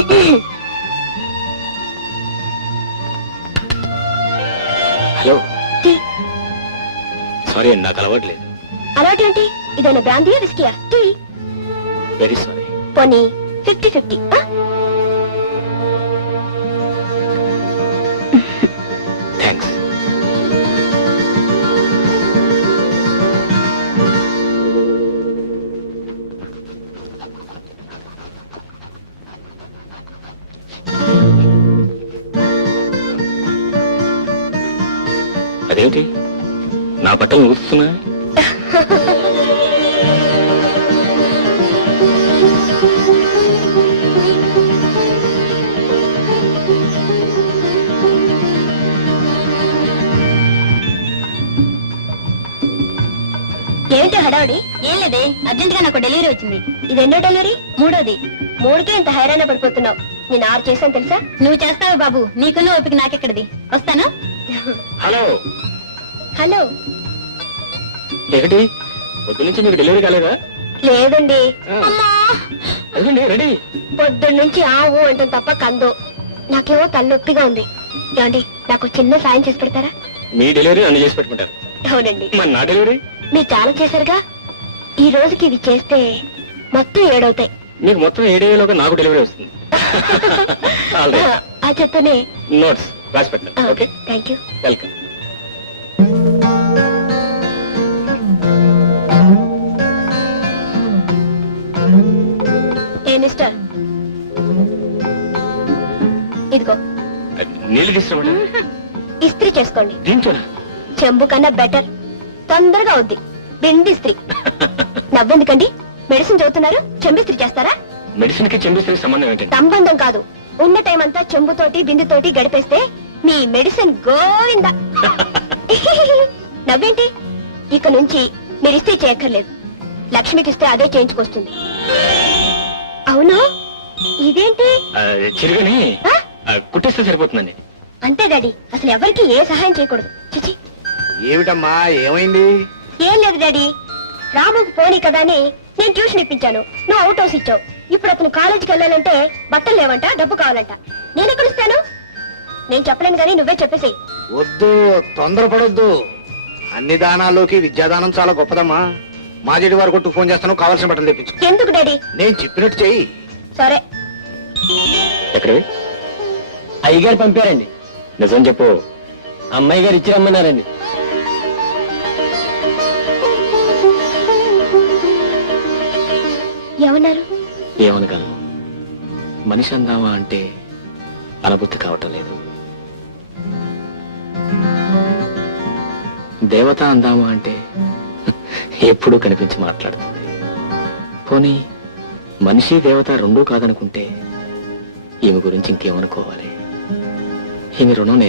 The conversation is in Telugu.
హలో, సారీ అండి, నాకు అలవాట్లేదు. అలవాటు ఏంటి? ఇదైనా బ్రాందీయా విస్కీయా? టీ. Very sorry. పోనీ 50-50. థ్యాంక్స్. అదేమిటి నా బట్టలు ఊస్తున్నా? ఏంటి హడావుడి? ఏం లేదే, అర్జెంట్ గా నాకు డెలివరీ వచ్చింది. ఇది ఎన్నో డెలివరీ? మూడోది. మూడుకే ఇంత హైరాణ పడిపోతున్నావు. నేను 6 చేశాను తెలుసా? నువ్వు చేస్తావు బాబు, నీకున్న ఓపిక నాకెక్కడిది. వస్తాను. Hello hello. ఏమిటి పొద్దు నుంచి మీకు డెలివరీ కాలేదా? లేదండి. అదండి రెడీ. పొద్దున్న నుంచి ఆవు అంటే తప్ప కందో. నాకేమో తలనొప్పిగా ఉంది. ఏమండి, నాకు చిన్న సాయం చేసి పెడతారా? మీ డెలివరీ నన్ను చేసి పెట్టుకుంటారు. అవునండి. మరి నా డెలివరీ మీరు చాలా చేశారుగా. ఈ రోజుకి ఇది చేస్తే మొత్తం 7 అవుతాయి. మీకు మొత్తం 7 వేలలోగా నాకు డెలివరీ వస్తుంది. ఆ చెత్తనే నోట్స్ రాసి పెట్టండి. Okay, thank you. Welcome. A mister, ఇదిగో నీళ్ళు తీసుకురమ్మంటారా? ఇస్త్రీ చేసుకోండి. దీంతోనా? చెంబు కన్నా బెటర్, తొందరగా అవుద్ది. బింది ఇస్త్రీ. నవ్వెందుకండి? మెడిసిన్ చదువుతున్నారు, చెంబిస్త్రీ చేస్తారా? మెడిసిన్ కి చెంబిస్త్రీ సంబంధం ఏంటండి? సంబంధం కాదు. ఉన్న టైం అంతా చెంబుతోటి బిందుతోటి గడిపేస్తే మీ మెడిసిన్ గోవిందా. నవ్వేంటి? ఇక నుంచి మీరు ఇస్త్రీ చేయక్కర్లేదు. లక్ష్మికి ఇస్తే అదే చేయించుకొస్తుంది. అవును, ఇదేంటి? చిరుగని కుట్టేస్తే సరిపోతుందండి. అంతే డాడీ, అసలు ఎవరికి ఏ సహాయం చేయకూడదు. చిచి. ఏమిటమ్మా, ఏమైంది? ఏం లేదు డాడీ, రాముకు పోనీ కదా అని నేను ట్యూషన్ ఇప్పించాను. నువ్వు అవుట్ హౌస్ ఇచ్చావు. ఇప్పుడు అతను కాలేజీకి వెళ్ళాలంటే బట్టలు లేవంట, డబ్బు కావాలంట. నేను ఎక్కడ ఇస్తాను? నేను చెప్పలేను కానీ నువ్వే చెప్పేసి. వద్దు, తొందరపడొద్దు. అన్ని దానాల్లోకి విద్యాదానం చాలా గొప్పదమ్మా. మా జడి వారు కొట్టు ఫోన్ చేస్తాను, కావాల్సిన బట్టలు తెప్పించు. ఎందుకు డాడీ? నేను చెప్పినట్టు చెయ్యి. సరే. ఎక్కడవి? అయ్యగారు పంపారండి. నిజం చెప్పు. అమ్మాయి గారు ఇచ్చి రమ్మన్నారండి. ఏమన్నారు? ఏమనగలను? మనిషి అందామా అంటే అనుభూతి కావటం లేదు. దేవత అందామా అంటే ఎప్పుడూ కనిపించి మాట్లాడుతుంది. పోనీ మనిషి దేవత రెండూ కాదనుకుంటే ఈమె గురించి ఇంకేమనుకోవాలి? ఈమె రుణం